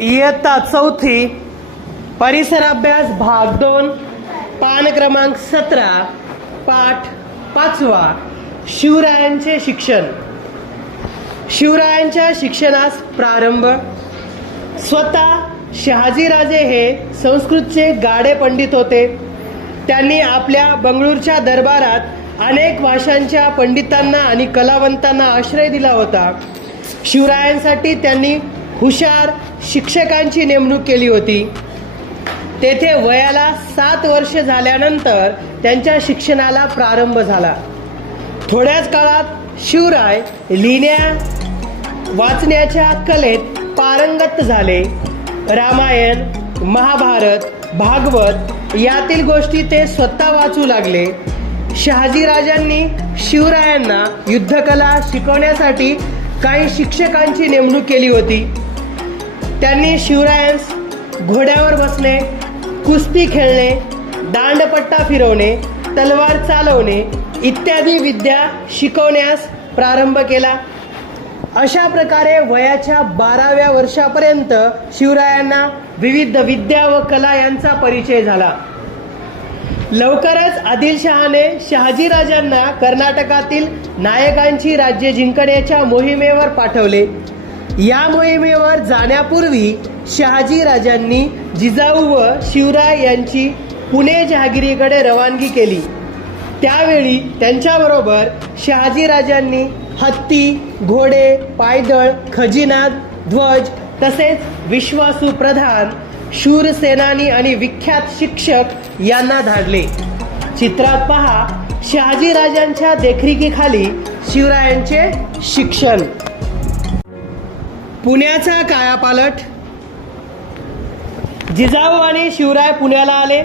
इयत्ता चौथी परिसर अभ्यास भाग दोन पान क्रमांक सतरा पाठ पाचवा शिवरायांचे शिक्षण. शिवरायांच्या शिक्षणास प्रारंभ. स्वतः शहाजीराजे हे संस्कृतचे गाडे पंडित होते. त्यांनी आपल्या बंगळूरच्या दरबारात अनेक भाषांच्या पंडितांना आणि कलावंतांना आश्रय दिला होता. शिवरायांसाठी त्यांनी हुशार शिक्षकांची नेमणूक केली होती. तेथे वयाला सात वर्ष झाल्यानंतर त्यांच्या शिक्षणाला प्रारंभ झाला. थोड्याच काळात शिवराय लिहिण्या वाचण्याच्या कलेत पारंगत झाले. रामायण महाभारत भागवत यातील गोष्टी ते स्वतः वाचू लागले. शहाजीराजांनी शिवरायांना युद्धकला शिकवण्यासाठी काही शिक्षकांची नेमणूक केली होती. त्यांनी शिवरायांस घोड्यावर बसणे कुस्ती खेळणे दांडपट्टा फिरवणे तलवार चालवणे इत्यादी विद्या शिकवण्यास प्रारंभ केला. अशा प्रकारे वयाच्या बाराव्या वर्षापर्यंत शिवरायांना विविध विद्या व कला यांचा परिचय झाला. लवकरच आदिलशहाने शहाजीराजांना कर्नाटकातील नायकांची राज्य जिंकण्याच्या मोहिमेवर पाठवले. या मोहिमेवर जाण्यापूर्वी शहाजी राजांनी जिजाऊ व शिवराय यांची पुणे जहागिरीकडे रवानगी केली. त्यावेळी त्यांच्याबरोबर शहाजीराजांनी हत्ती घोडे पायदळ खजिना ध्वज तसेच विश्वासू प्रधान शूर सेनानी आणि विख्यात शिक्षक यांना धाडले. चित्रात पहा शहाजीराजांच्या देखरेखीखाली शिवरायांचे शिक्षण. पुण्याचा कायापालट. जिजाऊ आणि शिवराय पुण्याला आले.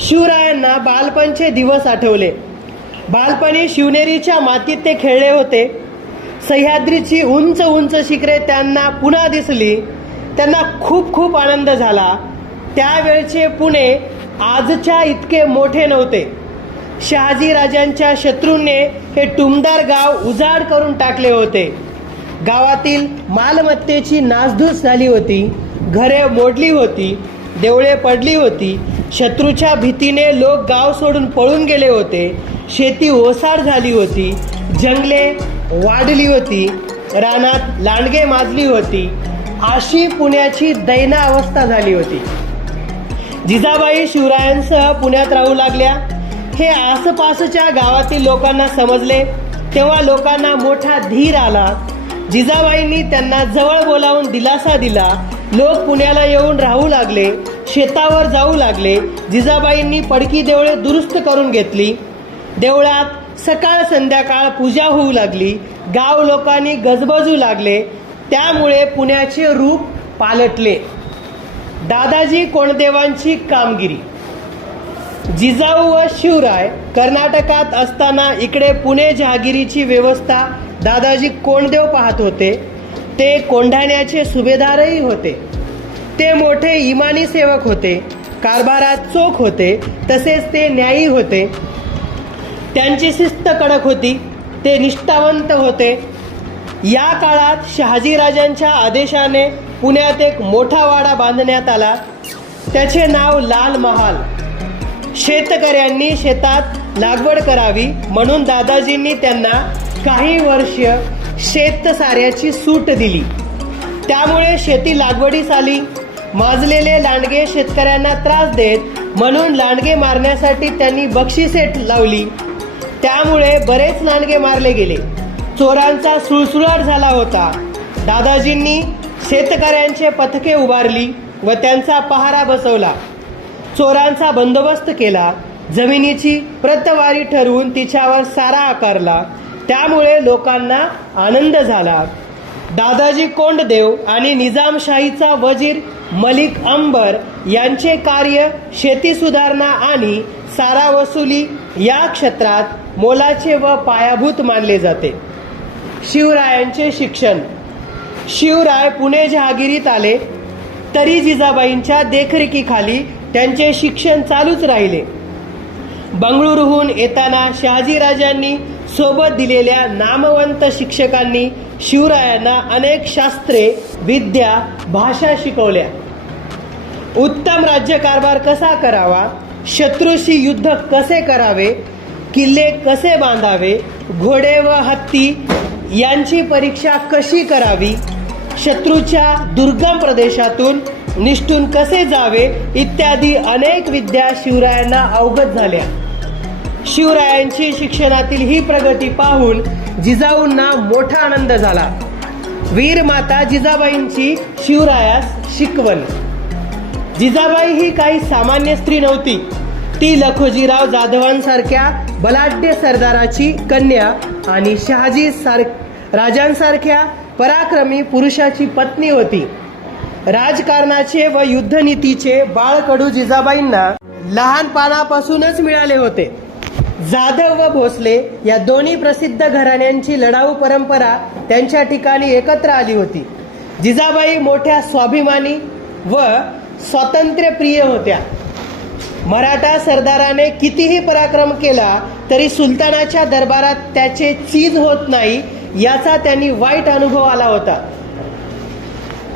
शिवरायांना बालपणचे दिवस आठवले. बालपणी शिवनेरीच्या मातीत ते खेळले होते. सह्याद्रीची उंच उंच शिखरे त्यांना पुन्हा दिसली. त्यांना खूप खूप आनंद झाला. त्यावेळचे पुणे आजच्या इतके मोठे नव्हते. शहाजी राजांच्या शत्रूंनी हे टुमदार गाव उजाड करून टाकले होते. गावातील मालमत्तेची नासधूस झाली होती घरे मोडली होती देवळे पडली होती शत्रूच्या भीतीने लोक गाव सोडून पळून गेले होते शेती ओसाड झाली होती जंगले वाढली होती रानात लांडगे माजली होती अशी पुण्याची दैना अवस्था झाली होती. जिजाबाई शिवरायांसह पुण्यात राहू लागल्या. हे आसपासच्या गावातील लोकांना समजले. तेव्हा लोकांना मोठा धीर आला. जिजाबाईंनी त्यांना जवळ बोलावून दिलासा दिला. लोक पुण्याला येऊन राहू लागले शेतावर जाऊ लागले. जिजाबाईंनी पडकी देवळे दुरुस्त करून घेतली. देवळात सकाळ संध्याकाळ पूजा होऊ लागली. गाव लोकांनी गजबजू लागले. त्यामुळे पुण्याचे रूप पालटले. दादाजी कोणदेवांची कामगिरी? जिजाऊ व शिवराय कर्नाटकात असताना इकडे पुणे जहागिरीची व्यवस्था दादाजी कोंडदेव पाहत होते. ते कोंढाण्याचे सुभेदारही होते. ते मोठे इमानी सेवक होते. कारभारात चोख होते. तसेच ते न्यायी होते. त्यांची शिस्त कडक होती. ते निष्ठावंत होते. या काळात शहाजीराजांच्या आदेशाने पुण्यात एक मोठा वाडा बांधण्यात आला. त्याचे नाव लाल महाल. शेतकऱ्यांनी शेतात लागवड करावी म्हणून दादाजींनी त्यांना काही वर्ष शेतसाऱ्याची सूट दिली. त्यामुळे शेती लागवडीस आली. माजलेले लांडगे शेतकऱ्यांना त्रास देत म्हणून लांडगे मारण्यासाठी त्यांनी बक्षिसे लावली. त्यामुळे बरेच लांडगे मारले गेले. चोरांचा सुळसुळाट झाला होता. दादाजींनी शेतकऱ्यांचे पथके उभारली व त्यांचा पहारा बसवला. चोरांचा बंदोबस्त केला. जमिनीची प्रतवारी ठरवून तिच्यावर सारा आकारला. त्यामुळे लोकांना आनंद झाला. दादाजी कोंडदेव आणि निजामशाहीचा वजीर मलिक अंबर यांचे कार्य शेती सुधारणा आणि सारा वसुली या क्षेत्रात मोलाचे व पायाभूत मानले जाते. शिवरायांचे शिक्षण. शिवराय पुणे जहागिरीत आले. तरी जिजाबाईंच्या देखरेखीखाली त्यांचे शिक्षण चालूच राहिले. बंगळुरूहून येताना शहाजीराजांनी सोबत दिलेल्या नामवंत शिक्षकांनी शिवरायांना अनेक शास्त्रे विद्या भाषा शिकवल्या. उत्तम राज्यकारभार कसा करावा? शत्रूशी युद्ध कसे करावे? किल्ले कसे बांधावे? घोडे व हत्ती यांची परीक्षा कशी करावी? शत्रूच्या दुर्गम प्रदेशातून निष्ठून कसे जावे? इत्यादी अनेक विद्या शिवरायांना अवगत झाल्या. शिवरायांची शिक्षणातील ही प्रगती पाहून जिजाऊंना मोठा आनंद झाला. वीर माता जिजाबाईंची शिवरायास शिकवण. जिजाबाई ही काही सामान्य स्त्री नव्हती. ती लखोजीराव जाधवांसारख्या बलाढ्य सरदाराची कन्या आणि शहाजी सार राजांसारख्या पराक्रमी पुरुषाची पत्नी होती. राजकारणाचे व युद्धनीतीचे बाळकडू जिजाबाईंना लहानपणापासूनच मिळाले होते. जाधव व भोसले या दोन्ही प्रसिद्ध घराण्यांची लढाऊ परंपरा त्यांच्या ठिकाणी एकत्र आली होती. जिजाबाई मोठ्या स्वाभिमानी व स्वातंत्र्यप्रिय होत्या. मराठा सरदाराने कितीही पराक्रम केला तरी सुलतानाच्या दरबारात त्याचे चीज होत नाही याचा त्यांनी वाईट अनुभव आला होता.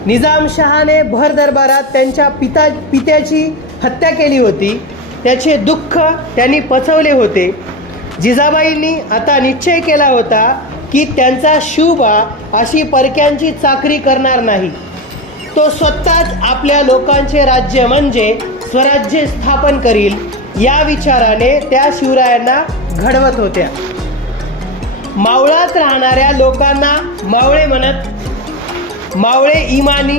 निजामशहाने भर दरबारात त्यांच्या पिता पित्याची हत्या केली होती. त्याचे दुःख त्यांनी पचवले होते. जिजाबाईंनी आता निश्चय केला होता की त्यांचा शिवबा अशी परक्यांची चाकरी करणार नाही. तो स्वतःच आपल्या लोकांचे राज्य म्हणजे स्वराज्य स्थापन करील या विचाराने त्या शिवरायांना घडवत होत्या. मावळात राहणाऱ्या लोकांना मावळे म्हणत मावळे इमानी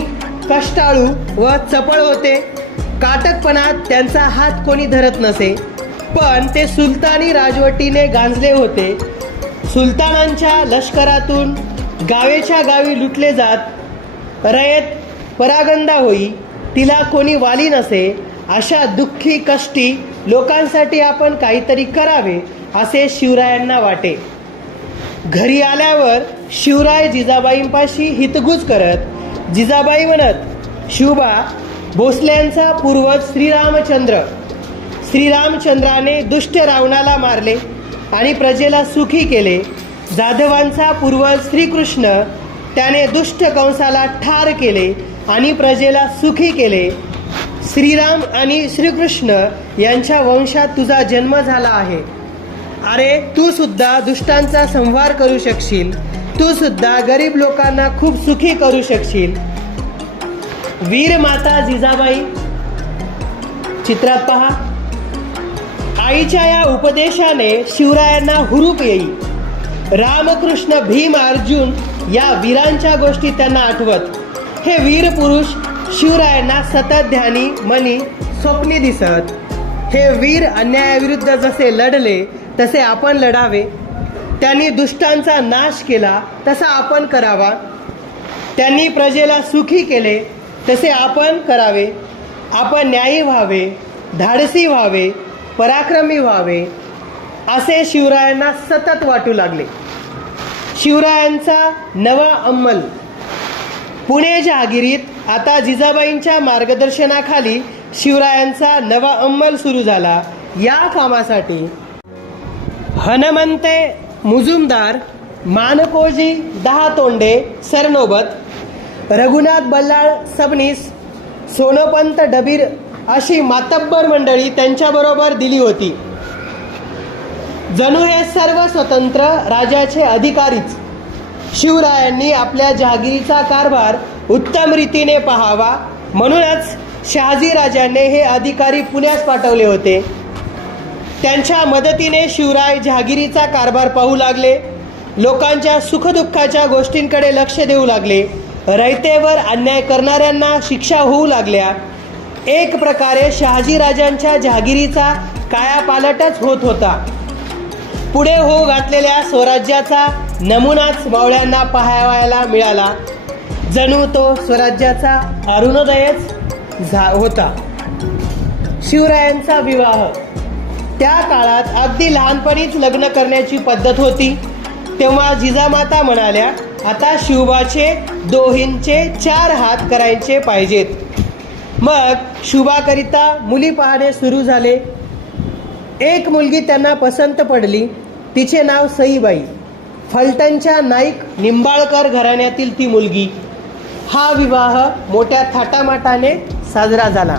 कष्टाळू व चपळ होते. काटकपणात त्यांचा हात कोणी धरत नसे. पण ते सुलतानी राजवटीने गांजले होते. सुलतानांच्या लष्करातून गावेच्या गावी लुटले जात. रयत परागंदा होई तिला कोणी वाली नसे अशा दुःखी कष्टी लोकांसाठी आपण काहीतरी करावे असे शिवरायांना वाटे. घरी आल्यावर शिवराय जिजाबाईंपाशी हितगुज करत जिजाबाई म्हणत शिवबा भोसल्यांचा पूर्वज श्रीरामचंद्र. श्रीरामचंद्राने दुष्ट रावणाला मारले आणि प्रजेला सुखी केले. जाधवांचा पूर्वज श्रीकृष्ण त्याने दुष्ट कंसाला ठार केले आणि प्रजेला सुखी केले. श्रीराम आणि श्रीकृष्ण यांच्या वंशात तुझा जन्म झाला आहे. अरे तू सुद्धा दुष्टांचा संहार करू शकशील. तू सुद्धा गरीब लोकांना खूप सुखी करू शकशील. वीर माता जिजाबाई चित्रात पहा. आईच्या या उपदेशाने शिवरायांना हुरूप येई. रामकृष्ण भीम अर्जुन या वीरांच्या गोष्टी त्यांना आठवत. हे वीर पुरुष शिवरायांना सतत ध्यानी मनी स्वप्नी दिसत. हे वीर अन्यायाविरुद्ध जसे लढले तसे आपण लढावे. त्यांनी दुष्टांचा नाश केला तसा आपण करावा. त्यांनी प्रजेला सुखी केले तसे आपण करावे. आपण न्यायी व्हावे धाडसी व्हावे पराक्रमी व्हावे असे शिवरायांना सतत वाटू लागले. शिवरायांचा नवा अंमल. पुणे जहागिरीत आता जिजाबाईंच्या मार्गदर्शनाखाली शिवरायांचा नवा अंमल सुरू झाला. या कामासाठी हनुमंते मुजुमदार मानकोजी दहा तोंडे सरनोबत रघुनाथ बल्लाळ सबनीस सोनोपंत डबीर अशी मातब्बर मंडळी त्यांच्याबरोबर दिली होती. जणू हे सर्व स्वतंत्र राजाचे अधिकारीच. शिवरायांनी आपल्या जहागिरीचा कारभार उत्तम रीतीने पाहावा म्हणूनच शहाजी राजाने हे अधिकारी पुण्यास पाठवले होते. त्यांच्या मदतीने शिवराय जहागिरीचा कारभार पाहू लागले लोकांच्या सुखदुःखाच्या गोष्टींकडे लक्ष देऊ लागले. रयतेवर अन्याय करणाऱ्यांना शिक्षा होऊ लागल्या. एक प्रकारे शहाजी राजांच्या जहागिरीचा कायापालटच होत होता. पुढे हो घातलेल्या स्वराज्याचा नमुनाच मावळ्यांना पाहावायला मिळाला. जणू तो स्वराज्याचा अरुणोदयच झा होता. शिवरायांचा विवाह. त्या काळात अगदी लहानपणीच लग्न करण्याची पद्धत होती. तेव्हा जिजामाता म्हणाल्या आता शिवबाचे दोहींचे चार हात करायचे पाहिजेत. मग शुभाकरिता मुली पाहणे सुरू झाले. एक मुलगी त्यांना पसंत पडली. तिचे नाव सईबाई. फलटणच्या नाईक निंबाळकर घराण्यातील ती मुलगी. हा विवाह मोठ्या थाटामाटाने साजरा झाला.